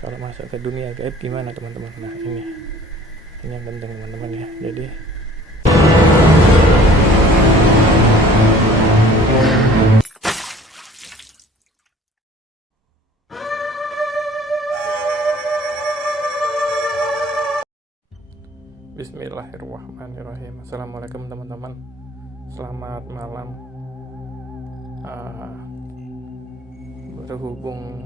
Kalau masuk ke dunia gaib gimana teman-teman? Nah ini yang penting teman-teman ya. Jadi Bismillahirrahmanirrahim. Assalamualaikum teman-teman. Selamat malam. Berhubung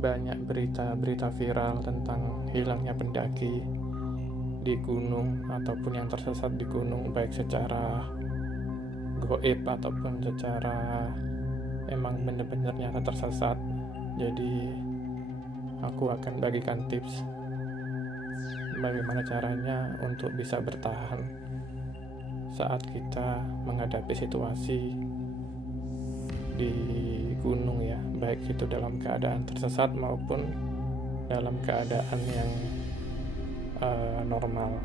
banyak berita viral tentang hilangnya pendaki di gunung ataupun yang tersesat di gunung, baik secara goib ataupun secara emang benar-benar nyata tersesat. Jadi aku akan bagikan tips bagaimana caranya untuk bisa bertahan saat kita menghadapi situasi di gunung ya, baik itu dalam keadaan tersesat maupun dalam keadaan yang normal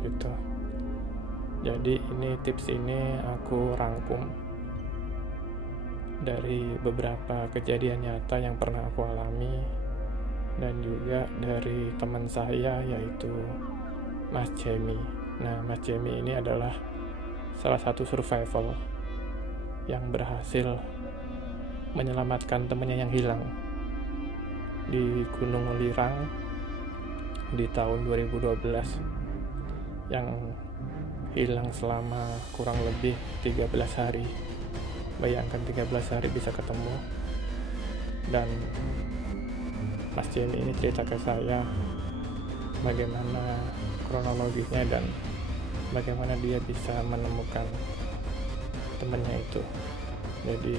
gitu. Jadi tips ini aku rangkum dari beberapa kejadian nyata yang pernah aku alami dan juga dari teman saya yaitu Mas Jamie. Nah, Mas Jamie ini adalah salah satu survival yang berhasil menyelamatkan temannya yang hilang di Gunung Lirang di tahun 2012, yang hilang selama kurang lebih 13 hari. Bayangkan 13 hari bisa ketemu. Dan Mas Jamie ini cerita ke saya bagaimana kronologisnya dan bagaimana dia bisa menemukan temannya itu. Jadi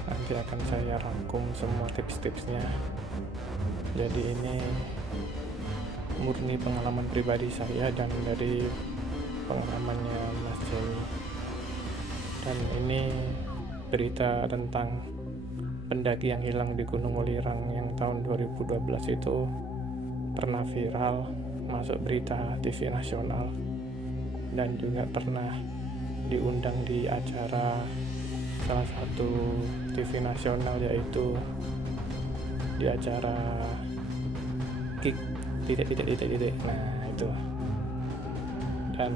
nanti akan saya rangkum semua tips-tipsnya. Jadi ini murni pengalaman pribadi saya dan dari pengalamannya Mas Jamie. Dan ini berita tentang pendaki yang hilang di Gunung Welirang yang tahun 2012 itu pernah viral, masuk berita TV nasional, dan juga pernah diundang di acara salah satu TV nasional, yaitu di acara Kik titik. Nah itu, dan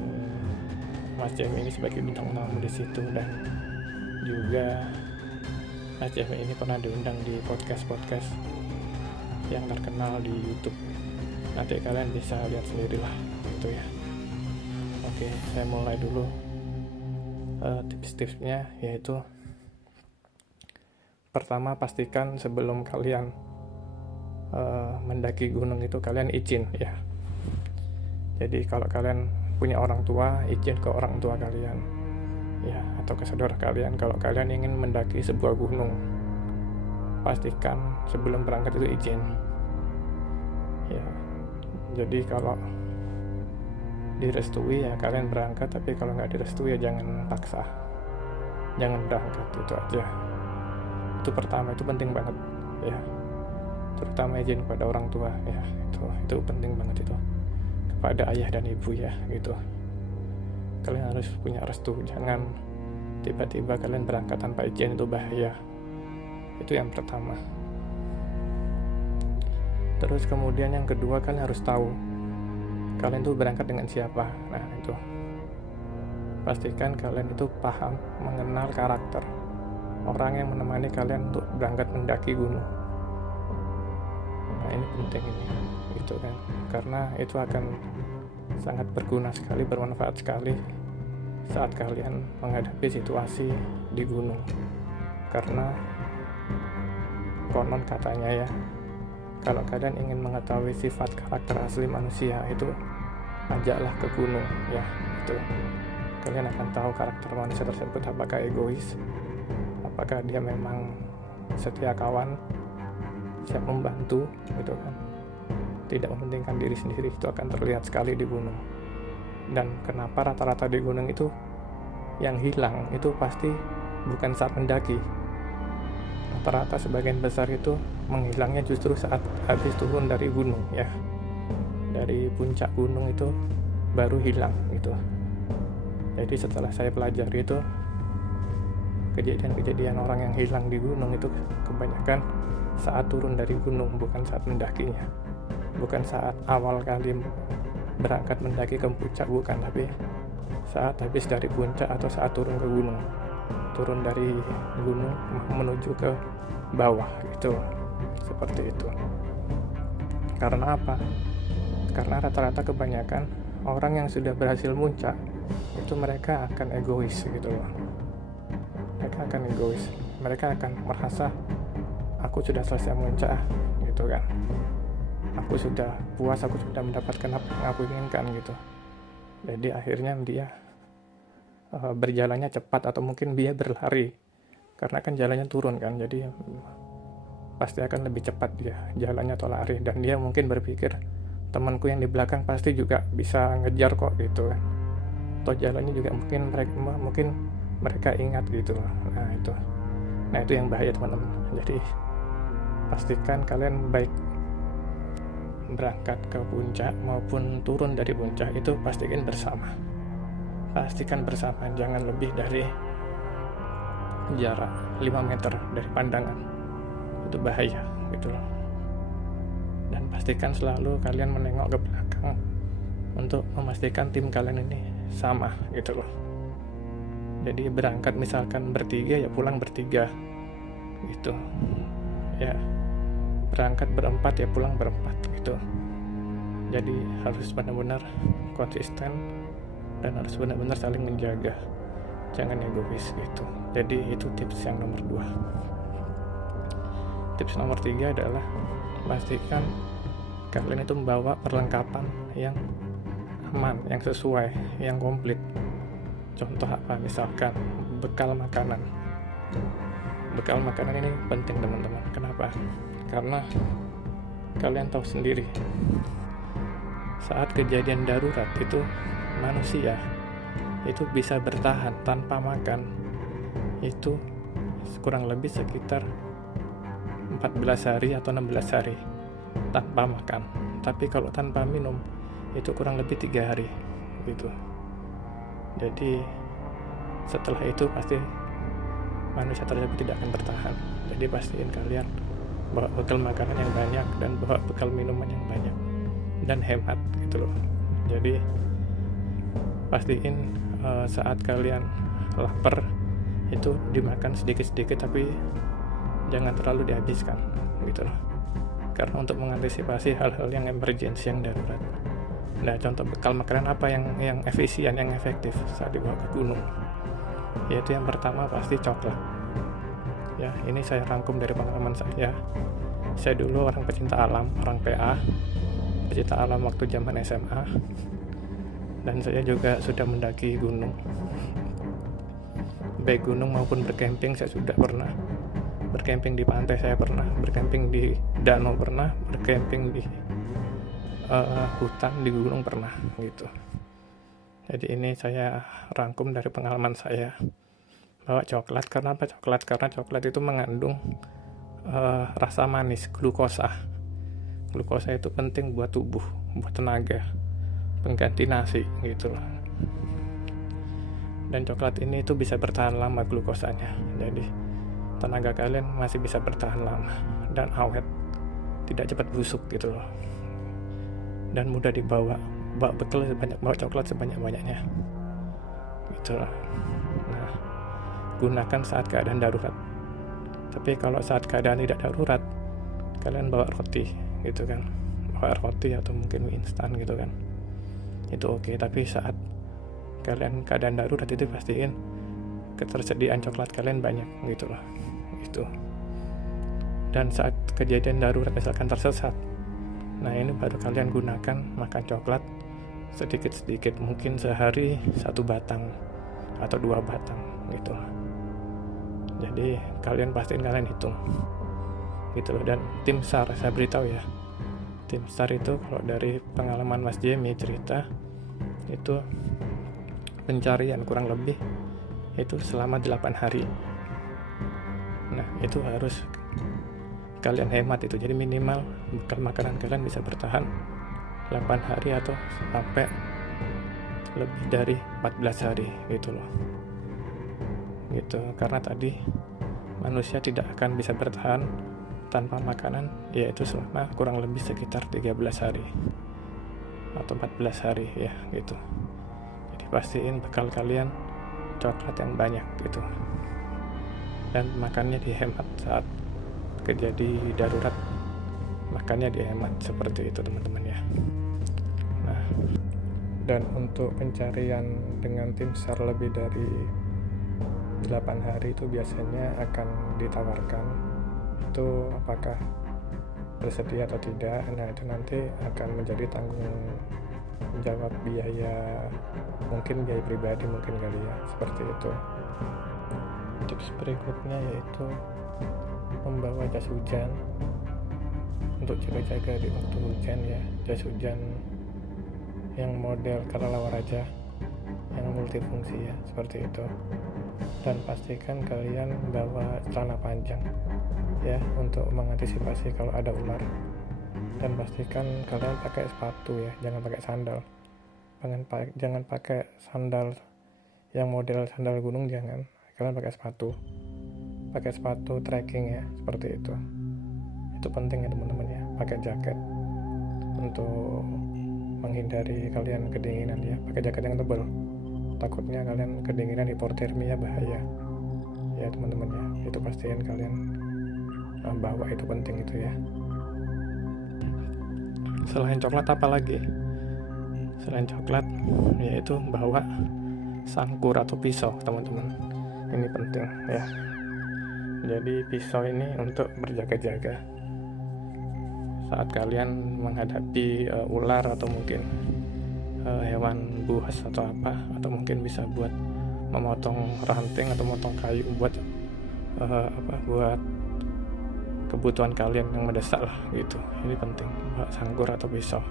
Mas Jamie ini sebagai bintang tamu di situ. Dan juga Mas Jamie ini pernah diundang di podcast yang terkenal di YouTube. Nanti kalian bisa lihat sendirilah gitu ya. Oke, saya mulai dulu tips-tipsnya, yaitu pertama, pastikan sebelum kalian mendaki gunung itu kalian izin ya. Jadi kalau kalian punya orang tua, izin ke orang tua kalian ya, atau ke saudara kalian. Kalau kalian ingin mendaki sebuah gunung, pastikan sebelum berangkat itu izin ya. Jadi kalau direstui ya kalian berangkat, tapi kalau nggak direstui ya jangan paksa, jangan berangkat. Itu aja. Itu pertama, itu penting banget ya, terutama izin kepada orang tua ya. Itu penting banget, itu kepada ayah dan ibu ya gitu. Kalian harus punya restu, jangan tiba-tiba kalian berangkat tanpa izin, itu bahaya. Itu yang pertama. Terus kemudian yang kedua, kalian harus tahu kalian tuh berangkat dengan siapa. Nah itu, pastikan kalian itu paham, mengenal karakter orang yang menemani kalian untuk berangkat mendaki gunung. Nah ini penting ini gitu kan, karena itu akan sangat berguna sekali, bermanfaat sekali saat kalian menghadapi situasi di gunung. Karena konon katanya ya, kalau kalian ingin mengetahui sifat karakter asli manusia itu, ajaklah ke gunung ya. Itu kalian akan tahu karakter manusia tersebut, apakah egois, apakah dia memang setia kawan, siap membantu gitu kan, tidak mementingkan diri sendiri. Itu akan terlihat sekali di gunung. Dan kenapa rata-rata di gunung itu yang hilang itu pasti bukan saat mendaki. Rata-rata sebagian besar itu menghilangnya justru saat habis turun dari gunung ya, dari puncak gunung itu baru hilang gitu. Jadi setelah saya pelajari itu, kejadian-kejadian orang yang hilang di gunung itu kebanyakan saat turun dari gunung, bukan saat mendakinya, bukan saat awal kali berangkat mendaki ke puncak, bukan, tapi saat habis dari puncak atau saat turun ke gunung, turun dari gunung menuju ke bawah gitu, seperti itu. Karena apa? Karena rata-rata kebanyakan orang yang sudah berhasil muncak itu mereka akan egois gitu loh. Mereka akan egois, mereka akan merasa aku sudah selesai muncak gitu kan, aku sudah puas, aku sudah mendapatkan apa yang aku inginkan gitu. Jadi akhirnya dia berjalannya cepat, atau mungkin dia berlari karena kan jalannya turun kan, jadi pasti akan lebih cepat dia jalannya atau lari, dan dia mungkin berpikir temanku yang di belakang pasti juga bisa ngejar kok gitu kan, atau jalannya juga mungkin mereka ingat gitu. Nah itu yang bahaya teman-teman. Jadi pastikan kalian baik berangkat ke puncak maupun turun dari puncak itu pastikan bersama, jangan lebih dari jarak 5 meter dari pandangan, itu bahaya gitu loh. Dan pastikan selalu kalian menengok ke belakang untuk memastikan tim kalian ini sama gitu loh. Jadi berangkat misalkan bertiga ya pulang bertiga gitu ya, berangkat berempat ya pulang berempat gitu. Jadi harus benar-benar konsisten dan harus benar-benar saling menjaga, jangan egois gitu. Jadi itu tips yang nomor 2. Tips nomor 3 adalah pastikan kalian itu membawa perlengkapan yang aman, yang sesuai, yang komplit. Contoh apa? Misalkan bekal makanan. Bekal makanan ini penting teman-teman. Kenapa? Karena kalian tahu sendiri, saat kejadian darurat itu manusia itu bisa bertahan tanpa makan itu kurang lebih sekitar 14 hari atau 16 hari tanpa makan. Tapi kalau tanpa minum itu kurang lebih 3 hari gitu. Jadi setelah itu pasti manusia tersebut tidak akan bertahan. Jadi pastiin kalian bawa bekal makanan yang banyak dan bawa bekal minuman yang banyak dan hemat gitu loh. Jadi pastiin saat kalian lapar itu dimakan sedikit-sedikit, tapi jangan terlalu dihabiskan gitu loh. Karena untuk mengantisipasi hal-hal yang emergency, yang darurat. Nah, contoh bekal makanan apa yang efisien, yang efektif saat dibawa ke gunung? Yaitu yang pertama pasti coklat. Ya, ini saya rangkum dari pengalaman saya. Saya dulu orang pecinta alam, orang PA, pecinta alam waktu zaman SMA. Dan saya juga sudah mendaki gunung. Baik gunung maupun bercamping saya sudah pernah. Bercamping di pantai saya pernah, bercamping di danau pernah, bercamping di hutan, di gunung pernah gitu. Jadi ini saya rangkum dari pengalaman saya. Bawa coklat, karena apa coklat? Karena coklat itu mengandung rasa manis, glukosa. Glukosa itu penting buat tubuh, buat tenaga, pengganti nasi gitu loh. Dan coklat ini itu bisa bertahan lama glukosanya. Jadi tenaga kalian masih bisa bertahan lama dan awet, tidak cepat busuk gitu loh. Dan mudah dibawa. Bawa bekal bawa coklat sebanyak-banyaknya gitu loh. Nah, gunakan saat keadaan darurat. Tapi kalau saat keadaan tidak darurat, kalian bawa roti gitu kan, bawa roti atau mungkin mie instan gitu kan, itu oke. Tapi saat kalian keadaan darurat itu pastiin ketersediaan coklat kalian banyak gitu loh gitu. Dan saat kejadian darurat misalkan tersesat, nah ini baru kalian gunakan makan coklat sedikit-sedikit, mungkin sehari 1 batang atau 2 batang gitu. Jadi kalian pastiin kalian hitung gitu loh. Dan tim SAR, saya beritahu ya, tim SAR itu kalau dari pengalaman Mas Jamie cerita itu pencarian kurang lebih itu selama 8 hari. Nah itu harus kalian hemat itu. Jadi minimal bekal makanan kalian bisa bertahan 8 hari atau sampai lebih dari 14 hari gitu loh gitu. Karena tadi manusia tidak akan bisa bertahan tanpa makanan, yaitu selama kurang lebih sekitar 13 hari atau 14 hari ya gitu. Jadi pastiin bekal kalian coklat yang banyak gitu, dan makannya dihemat saat kejadian darurat, makannya dihemat seperti itu teman-teman ya. Nah, dan untuk pencarian dengan tim SAR lebih dari 8 hari itu biasanya akan ditawarkan itu apakah bersedia atau tidak. Nah, itu nanti akan menjadi tanggung jawab biaya, mungkin biaya pribadi mungkin kali ya, seperti itu. Tips berikutnya yaitu membawa jas hujan untuk jaga-jaga di waktu hujan ya, jas hujan yang model kelelawar aja, yang multifungsi ya, seperti itu. Dan pastikan kalian bawa celana panjang ya untuk mengantisipasi kalau ada ular. Dan pastikan kalian pakai sepatu ya, jangan pakai sandal. Jangan pakai sandal yang model sandal gunung, jangan. Kalian pakai sepatu trekking ya, seperti itu. Itu penting ya teman-teman ya, pakai jaket untuk menghindari kalian kedinginan ya, pakai jaket yang tebal, takutnya kalian kedinginan, hipotermia, bahaya ya teman-teman ya. Itu pastiin kalian bawa, itu penting itu ya. Selain coklat apa lagi? Selain coklat yaitu bawa sangkur atau pisau teman-teman, ini penting ya. Jadi pisau ini untuk berjaga-jaga saat kalian menghadapi ular atau mungkin hewan buas atau apa, atau mungkin bisa buat memotong ranting atau memotong kayu buat buat kebutuhan kalian yang mendesak lah gitu. Ini penting, bawa sangkur atau pisau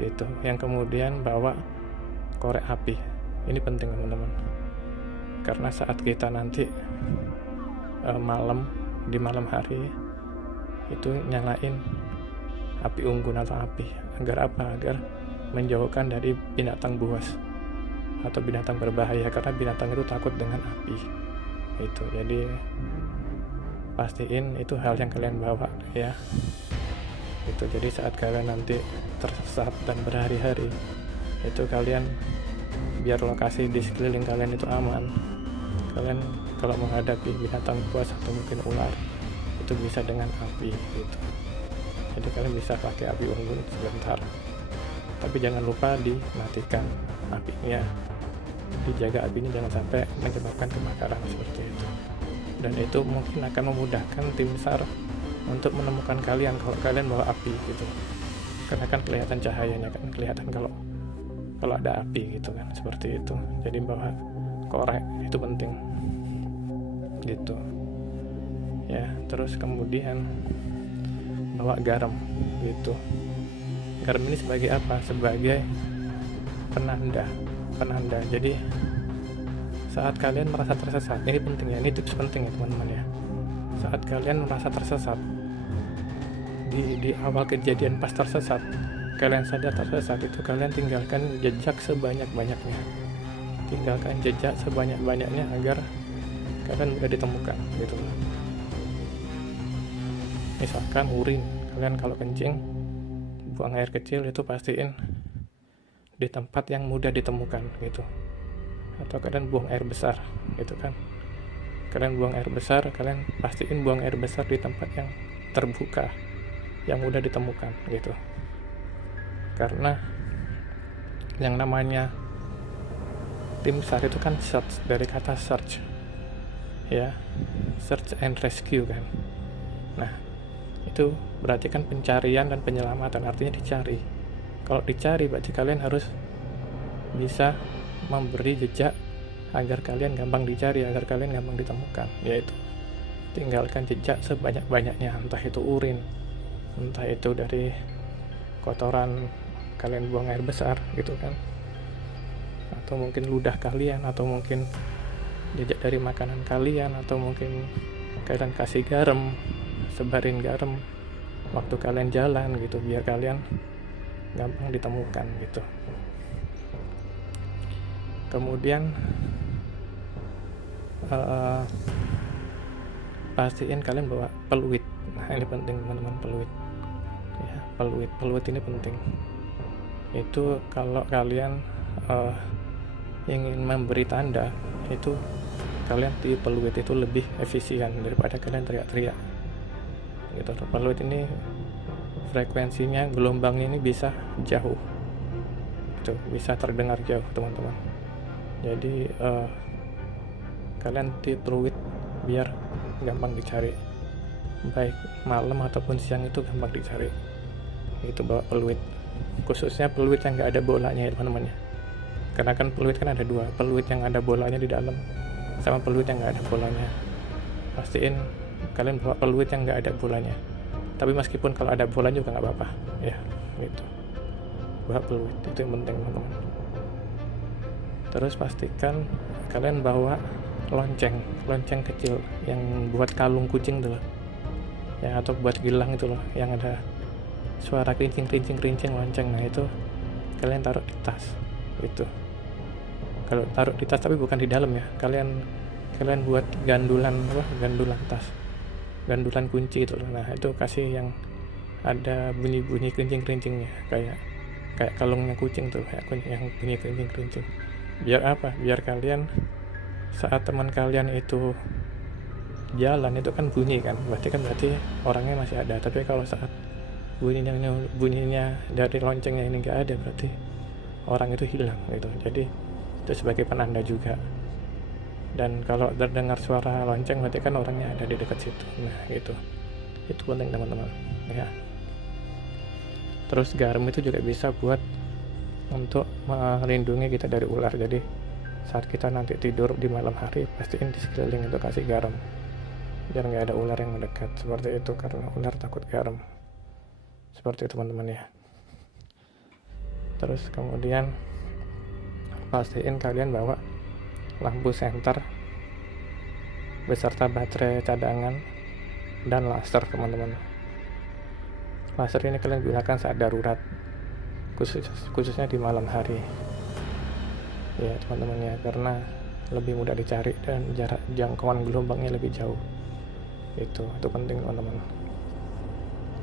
gitu. Yang kemudian bawa korek api, ini penting teman-teman, karena saat kita nanti di malam hari itu nyalain api unggun atau api, agar apa? Agar menjauhkan dari binatang buas atau binatang berbahaya, karena binatang itu takut dengan api itu. Jadi pastiin itu hal yang kalian bawa ya itu. Jadi saat kalian nanti tersesat dan berhari-hari itu, kalian biar lokasi di sekeliling kalian itu aman, kalian kalau menghadapi binatang buas atau mungkin ular itu bisa dengan api gitu. Jadi kalian bisa pakai api unggun sebentar, tapi jangan lupa dimatikan apinya, dijaga apinya jangan sampai menyebabkan kebakaran seperti itu. Dan itu mungkin akan memudahkan tim SAR untuk menemukan kalian kalau kalian bawa api gitu, karena kan kelihatan cahayanya, kan kelihatan kalau ada api gitu kan, seperti itu. Jadi bawa korek itu penting gitu ya. Terus kemudian bawa garam gitu. Garam ini sebagai apa? Sebagai penanda. Jadi saat kalian merasa tersesat, ini penting ya, ini tips penting ya teman-teman ya. Saat kalian merasa tersesat di awal kejadian, pas tersesat, kalian sadar tersesat, itu kalian tinggalkan jejak sebanyak-banyaknya. Tinggalkan jejak sebanyak-banyaknya agar kalian mudah ditemukan gitu. Misalkan urin, kalian kalau kencing buang air kecil, itu pastiin di tempat yang mudah ditemukan gitu. Atau kalian buang air besar gitu kan, kalian buang air besar, kalian pastiin buang air besar di tempat yang terbuka, yang mudah ditemukan gitu. Karena yang namanya tim SAR itu kan search, dari kata search ya, search and rescue kan. Nah itu berarti kan pencarian dan penyelamatan, artinya dicari. Kalau dicari berarti kalian harus bisa memberi jejak agar kalian gampang dicari, agar kalian gampang ditemukan, yaitu tinggalkan jejak sebanyak-banyaknya, entah itu urin, entah itu dari kotoran kalian buang air besar gitu kan, atau mungkin ludah kalian, atau mungkin jejak dari makanan kalian, atau mungkin kalian kasih garam, sebarin garam waktu kalian jalan gitu, biar kalian gampang ditemukan gitu. Kemudian pastiin kalian bawa peluit Nah ini penting teman-teman, peluit ya, peluit ini penting. Itu kalau kalian ingin memberi tanda, itu kalian di peluit itu lebih efisien daripada kalian teriak-teriak gitu. Peluit ini frekuensinya, gelombangnya ini bisa jauh, itu bisa terdengar jauh teman-teman. Jadi kalian di peluit biar gampang dicari, baik malam ataupun siang itu gampang dicari. Itu bawa peluit, khususnya peluit yang nggak ada bolanya ya teman-teman ya. Karena kan peluit kan ada dua, peluit yang ada bolanya di dalam sama peluit yang nggak ada bolanya. Pastiin kalian bawa peluit yang nggak ada bolanya, tapi meskipun kalau ada bola juga nggak apa-apa ya gitu. Bawa peluit itu yang penting teman-teman. Terus pastikan kalian bawa lonceng kecil yang buat kalung kucing tuh loh ya, atau buat gilang itu loh yang ada suara kerincing lonceng. Nah itu kalian taruh di tas itu. Kalau taruh di tas tapi bukan di dalam ya, kalian buat gandulan tas, gandulan kunci itu loh. Nah itu kasih yang ada bunyi kerincingnya kayak kalungnya kucing tuh, kayak yang bunyi kerincing. Biar apa? Biar kalian saat teman kalian itu jalan itu kan bunyi kan, berarti orangnya masih ada. Tapi kalau saat bunyinya dari loncengnya ini nggak ada, berarti orang itu hilang gitu. Jadi itu sebagai penanda juga. Dan kalau terdengar suara lonceng berarti kan orangnya ada di dekat situ. Nah gitu, itu penting teman-teman ya. Terus garam itu juga bisa buat untuk melindungi kita dari ular. Jadi saat kita nanti tidur di malam hari, pastiin di sekeliling itu kasih garam biar nggak ada ular yang mendekat, seperti itu, karena ular takut garam. Seperti itu teman-teman ya. Terus kemudian pastiin kalian bawa lampu senter beserta baterai cadangan dan laser teman-teman. Laser ini kalian gunakan saat darurat, khususnya di malam hari ya teman-teman ya, karena lebih mudah dicari dan jarak jangkauan gelombangnya lebih jauh. Itu penting teman-teman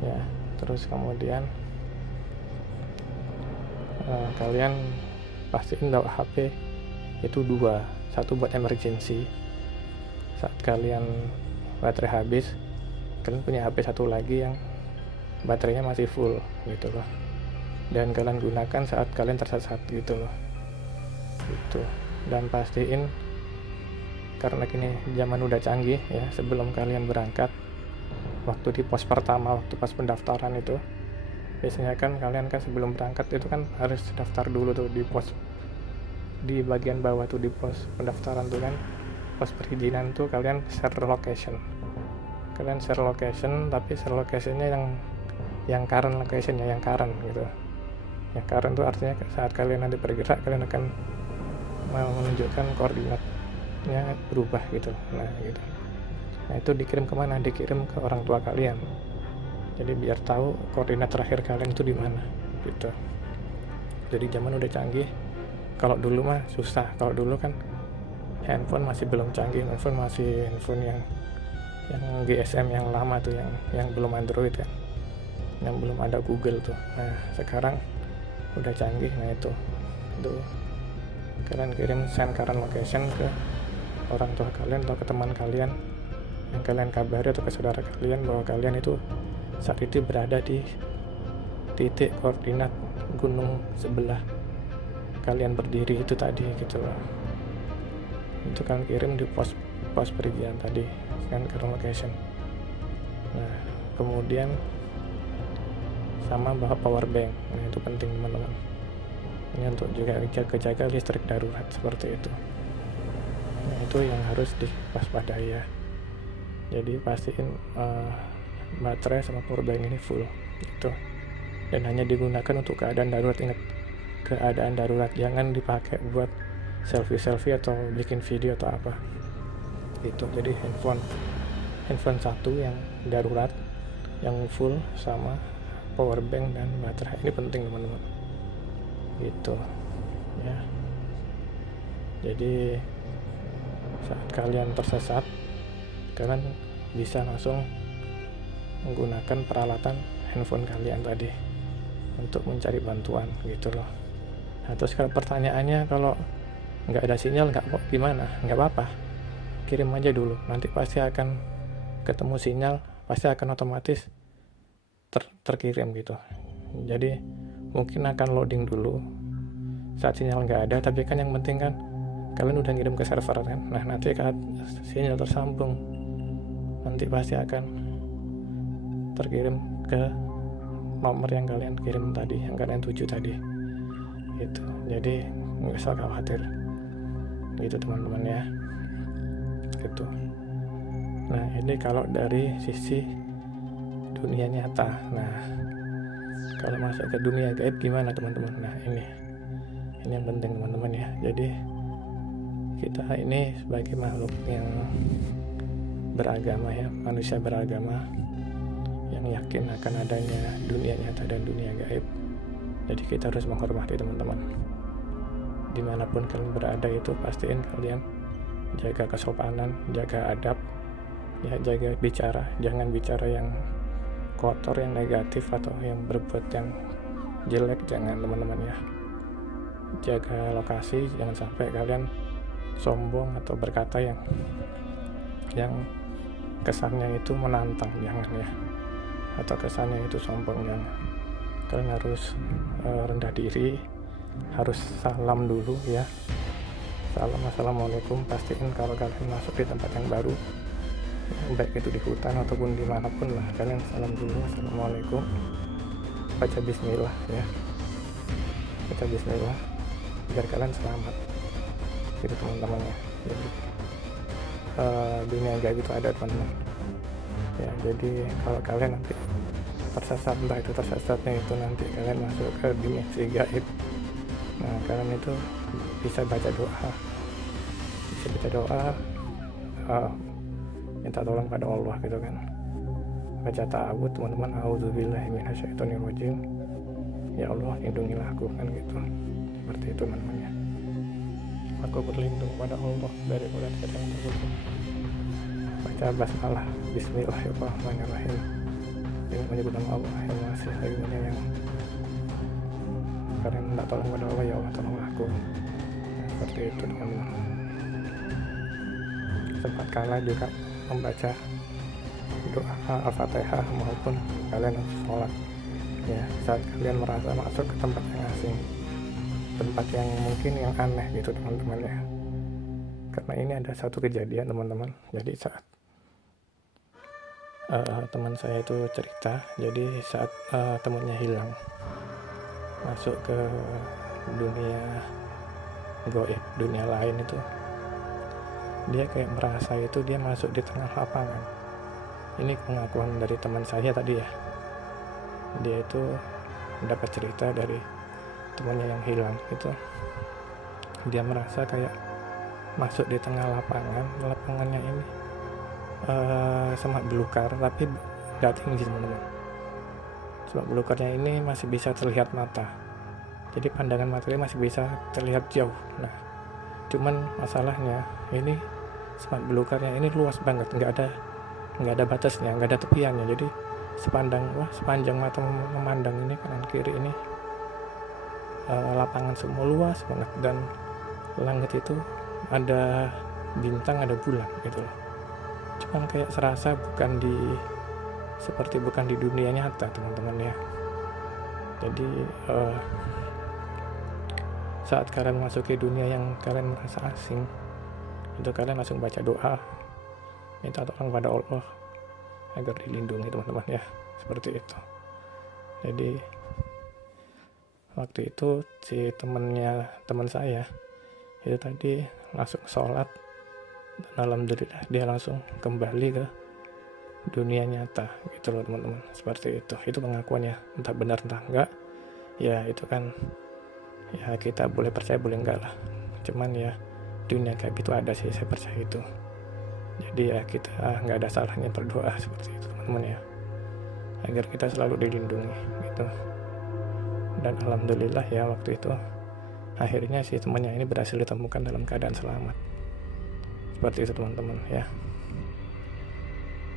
ya. Terus kemudian kalian pastiin bawa HP itu dua, satu buat emergency saat kalian baterai habis, kalian punya HP satu lagi yang baterainya masih full gitu loh, dan kalian gunakan saat kalian tersesat gitu loh gitu. Dan pastiin, karena kini zaman udah canggih ya, sebelum kalian berangkat, waktu di pos pertama, waktu pas pendaftaran itu biasanya kan kalian kan sebelum berangkat itu kan harus daftar dulu tuh di pos, di bagian bawah tuh di pos pendaftaran tuh kan, pos perizinan tuh kalian share location, tapi share locationnya yang current location ya, yang current gitu. Yang current tuh artinya saat kalian nanti bergerak, kalian akan menunjukkan koordinatnya berubah gitu. Nah gitu. Nah itu dikirim kemana? Dikirim ke orang tua kalian. Jadi biar tahu koordinat terakhir kalian itu di mana gitu. Jadi zaman udah canggih. Kalau dulu mah susah. Kalau dulu kan handphone masih belum canggih, handphone yang GSM yang lama tuh, yang belum Android kan, yang belum ada Google tuh. Nah sekarang udah canggih. Nah itu kalian kirim send current location ke orang tua kalian atau ke teman kalian yang kalian kabari, atau ke saudara kalian bahwa kalian itu saat itu berada di titik koordinat gunung sebelah kalian berdiri itu tadi gitu loh. Itu kalian kirim di pos perizinan tadi, kan current location. Nah kemudian sama bawa power bank. Nah itu penting teman-teman, ini untuk juga jaga listrik darurat seperti itu. Nah itu yang harus diwaspadai ya. Jadi pastiin baterai sama power bank ini full gitu, dan hanya digunakan untuk keadaan darurat. Ingat, keadaan darurat, jangan dipakai buat selfie atau bikin video atau apa itu. Jadi handphone satu yang darurat, yang full, sama power bank dan baterai, ini penting teman-teman gitu ya. Jadi saat kalian tersesat, kalian bisa langsung menggunakan peralatan handphone kalian tadi untuk mencari bantuan gitu loh. Nah terus kalau pertanyaannya, kalau nggak ada sinyal nggak kok gimana? Nggak apa-apa, kirim aja dulu, nanti pasti akan ketemu sinyal, pasti akan otomatis terkirim gitu. Jadi mungkin akan loading dulu saat sinyal nggak ada, tapi kan yang penting kan kalian udah ngirim ke server kan. Nah nanti saat sinyal tersambung, nanti pasti akan terkirim ke nomor yang kalian kirim tadi, yang kalian tuju tadi gitu. Jadi nggak usah khawatir gitu teman-teman ya gitu. Nah ini kalau dari sisi dunia nyata. Nah kalau masuk ke dunia gaib gimana teman-teman? Nah ini yang penting teman-teman ya. Jadi kita ini sebagai makhluk yang beragama ya, manusia beragama yang yakin akan adanya dunia nyata dan dunia gaib. Jadi kita harus menghormati teman-teman. Dimanapun kalian berada itu pastiin kalian jaga kesopanan, jaga adab ya, jaga bicara, jangan bicara yang kotor, yang negatif atau yang berbuat yang jelek, jangan teman-teman ya. Jaga lokasi, jangan sampai kalian sombong atau berkata yang kesannya itu menantang, jangan ya, atau kesannya itu sombong, jangan. Kalian harus rendah diri, harus salam dulu ya, salam assalamualaikum. Pastiin kalau kalian masuk di tempat yang baru, baik itu di hutan ataupun dimanapun lah, kalian salam dulu assalamualaikum, baca bismillah ya, baca bismillah biar kalian selamat gitu teman-teman ya. Jadi dunia gaib itu ada teman-teman ya. Jadi kalau kalian nanti tersesat, entah itu tersesatnya itu nanti kalian masuk ke dimensi gaib, nah kalian itu bisa baca doa, minta tolong pada Allah gitu kan, baca ta'awudz teman-teman, a'udzubillahi minasyaitonirrajim, ya Allah lindungilah aku kan gitu, seperti itu teman-teman ya. Aku berlindung pada Allah dari ular yang terkutuk. Baca basmalah, bismillahirrahmanirrahim, dengan menyebut nama Allah yang masih lagi menyayang. Kalian minta tolong pada Allah, ya Allah tolong aku, nah, seperti itu teman-teman. Sempat kala juga membaca doa Al-Fatihah maupun kalian harus sholat ya, saat kalian merasa masuk ke tempat yang asing, tempat yang mungkin yang aneh gitu teman-teman ya. Karena ini ada satu kejadian teman-teman. Jadi saat teman saya itu cerita, jadi saat temannya hilang, masuk ke dunia gaib, dunia lain itu, dia kayak merasa itu dia masuk di tengah lapangan. Ini pengakuan dari teman saya tadi ya. Dia itu mendapat cerita dari temannya yang hilang itu, dia merasa kayak masuk di tengah lapangan. Lapangannya ini semak belukar, tapi nggak tinggi teman-teman. Semak belukarnya ini masih bisa terlihat mata, jadi pandangan matanya masih bisa terlihat jauh. Nah cuman masalahnya ini semak belukarnya ini luas banget, nggak ada batasnya, nggak ada tepiannya. Jadi sepanjang mata memandang ini kanan kiri ini lapangan semua luas banget, dan langit itu ada bintang, ada bulan gitu loh. Cuman kayak serasa bukan di dunia nyata teman-teman ya. Jadi saat kalian masuk ke dunia yang kalian merasa asing itu, kalian langsung baca doa, minta tolong pada Allah agar dilindungi teman-teman ya, seperti itu. Jadi waktu itu si teman saya itu tadi langsung sholat, dan alhamdulillah dia langsung kembali ke dunia nyata gitu loh teman-teman, seperti itu. Itu pengakuannya, entah benar entah enggak ya, itu kan ya kita boleh percaya boleh enggak lah, cuman ya dunia gaib itu ada sih, saya percaya itu. Jadi ya kita nggak ada salahnya berdoa seperti itu teman-teman ya, agar kita selalu dilindungi gitu. Dan alhamdulillah ya waktu itu akhirnya si temannya ini berhasil ditemukan dalam keadaan selamat, seperti itu teman-teman ya.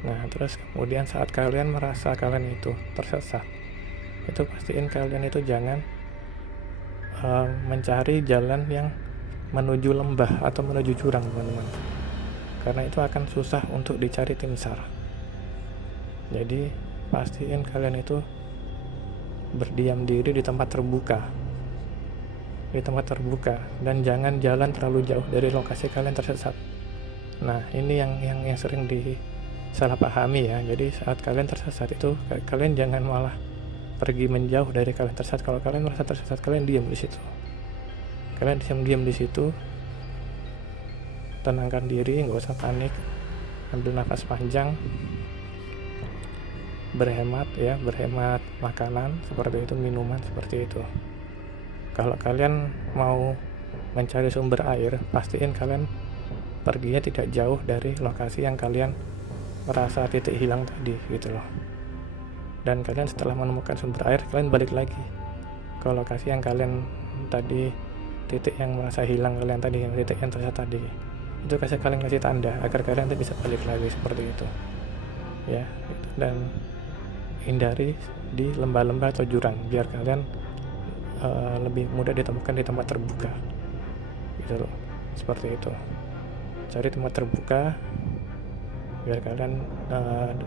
Nah, terus kemudian saat kalian merasa kalian itu tersesat, itu pastiin kalian itu jangan mencari jalan yang menuju lembah atau menuju jurang, teman-teman, karena itu akan susah untuk dicari tim SAR. Jadi pastiin kalian itu berdiam diri di tempat terbuka, dan jangan jalan terlalu jauh dari lokasi kalian tersesat. Nah, ini yang sering disalahpahami ya. Jadi saat kalian tersesat itu kalian jangan malah pergi menjauh dari kalian tersesat. Kalau kalian merasa tersesat, kalian diam di situ. Kalian diam di situ, tenangkan diri, nggak usah panik, ambil nafas panjang, berhemat makanan seperti itu, minuman seperti itu. Kalau kalian mau mencari sumber air, pastiin kalian perginya tidak jauh dari lokasi yang kalian merasa titik hilang tadi gitu loh. Dan kalian setelah menemukan sumber air, kalian balik lagi ke lokasi yang kalian tadi, titik yang merasa hilang kalian tadi, yang titik yang tersesat tadi. Itu kalian kasih tanda agar kalian bisa balik lagi seperti itu ya. Dan hindari di lembah-lembah atau jurang biar kalian lebih mudah ditemukan di tempat terbuka gitu loh, seperti itu. Cari tempat terbuka biar kalian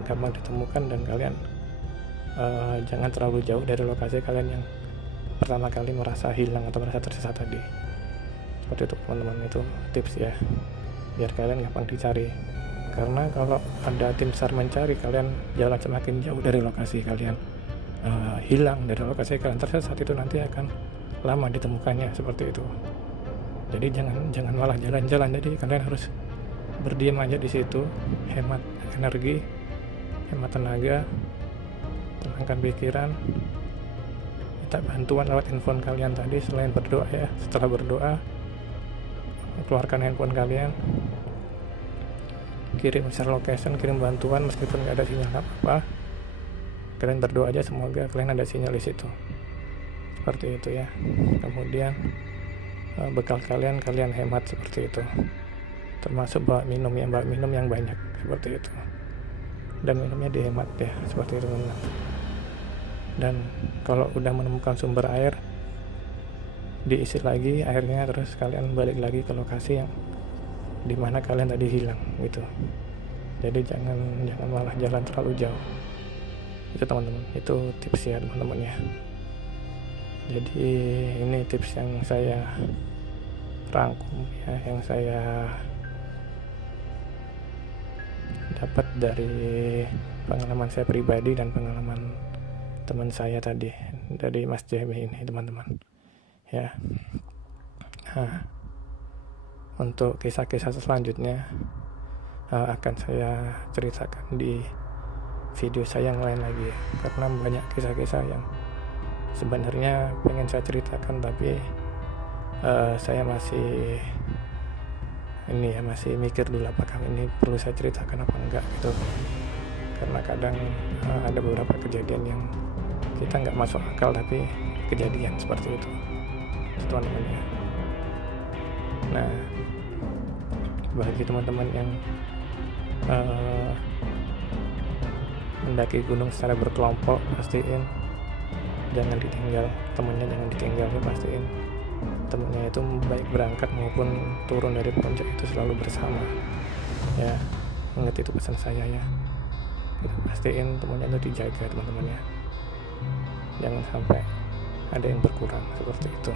gampang ditemukan, dan kalian jangan terlalu jauh dari lokasi kalian yang pertama kali merasa hilang atau merasa tersesat tadi. Seperti itu teman-teman, itu tips ya biar kalian gampang dicari. Karena kalau ada tim SAR mencari, kalian jalan semakin jauh dari lokasi kalian hilang, dari lokasi kalian tersesat, itu nanti akan lama ditemukannya, seperti itu. Jadi jangan malah jalan-jalan. Jadi kalian harus berdiam aja di situ, hemat energi, hemat tenaga, tenangkan pikiran, minta bantuan lewat handphone kalian tadi. Selain berdoa ya, setelah berdoa keluarkan handphone kalian, kirim share location, kirim bantuan meskipun nggak ada sinyal, nggak apa-apa. Kalian berdoa aja semoga kalian ada sinyal di situ, seperti itu ya. Kemudian bekal kalian hemat seperti itu, termasuk bawa minum yang banyak seperti itu, dan minumnya dihemat ya, seperti itu teman-teman. Dan kalau udah menemukan sumber air, diisi lagi airnya, terus kalian balik lagi ke lokasi yang dimana kalian tadi hilang gitu. Jadi jangan malah jalan terlalu jauh. Itu teman-teman, itu tips ya teman-teman ya. Jadi ini tips yang saya rangkum ya, yang saya dapat dari pengalaman saya pribadi dan pengalaman teman saya tadi, dari Mas Jamie ini teman-teman ya. Nah, untuk kisah-kisah selanjutnya akan saya ceritakan di video saya yang lain lagi ya, karena banyak kisah-kisah yang sebenarnya pengen saya ceritakan, tapi saya masih mikir dulu apakah ini perlu saya ceritakan apa enggak gitu, karena kadang ada beberapa kejadian yang kita nggak masuk akal tapi kejadian seperti itu teman-teman ya. Nah, bagi teman-teman yang mendaki gunung secara berkelompok, pastiin jangan ditinggal temennya, pastiin temennya itu baik berangkat maupun turun dari puncak itu selalu bersama ya. Ingat itu pesan saya ya, gitu. Pastiin temennya itu dijaga teman-teman ya, jangan sampai ada yang berkurang seperti itu.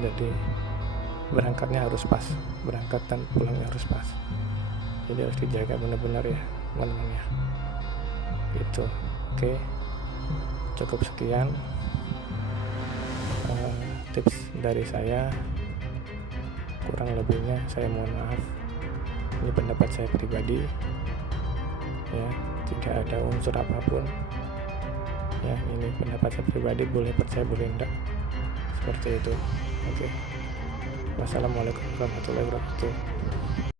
Jadi berangkatnya harus pas, berangkat dan pulangnya harus pas, jadi harus dijaga benar-benar ya teman-teman ya gitu. Oke, cukup sekian tips dari saya, kurang lebihnya saya mohon maaf. Ini pendapat saya pribadi ya, tidak ada unsur apapun ya. Ini pendapat saya pribadi, boleh percaya boleh enggak, seperti itu. Oke, wassalamualaikum warahmatullahi wabarakatuh.